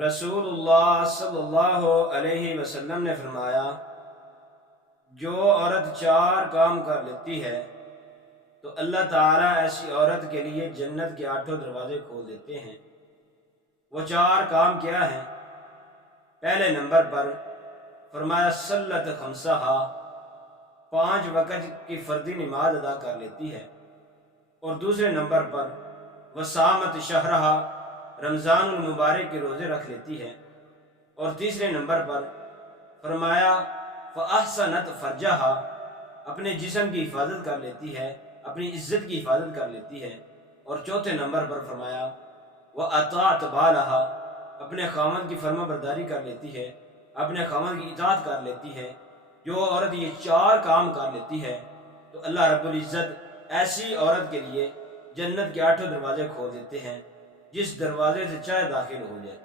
رسول صلی اللہ علیہ وسلم نے فرمایا، جو عورت 4 کام کر لیتی ہے تو اللہ تعالیٰ ایسی عورت کے لیے جنت کے 8 دروازے کھول دیتے ہیں۔ وہ 4 کام کیا ہیں؟ پہلے نمبر پر فرمایا صلت خمسہا، 5 وقت کی فردی نماز ادا کر لیتی ہے۔ اور دوسرے نمبر پر وصامت شہرہا، رمضان المبارک کے روزے رکھ لیتی ہے۔ اور تیسرے نمبر پر فرمایا فاحسنت فرجہا، اپنے جسم کی حفاظت کر لیتی ہے، اپنی عزت کی حفاظت کر لیتی ہے۔ اور چوتھے نمبر پر فرمایا واطاعت بالہا، اپنے خاوند کی فرما برداری کر لیتی ہے، اپنے خاوند کی اطاعت کر لیتی ہے۔ جو عورت یہ 4 کام کر لیتی ہے تو اللہ رب العزت ایسی عورت کے لیے جنت کے 8 دروازے کھول دیتے ہیں، جس دروازے سے چاہے داخل ہو جائے۔